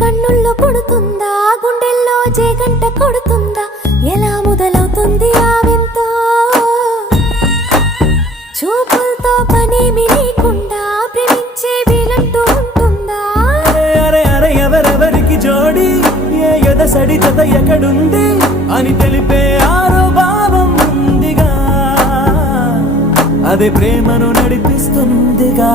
కన్నుల్లో పుడుతుందా, గుండెల్లో జేగంట కొడుతుందా, ఎలా మొదలవుతుంది ఆ వింత? చూపులతో పనేమి లేకుండా ప్రేమించే వీలంటూ ఉంటుందా? అరే అరే ఎవరెవరికి జోడి, ఏ ఎదసడి జత ఎక్కడుంది అని తెలిపే ఆరో భావం ఉందిగా, అదే ప్రేమను నడిపిస్తుందిగా.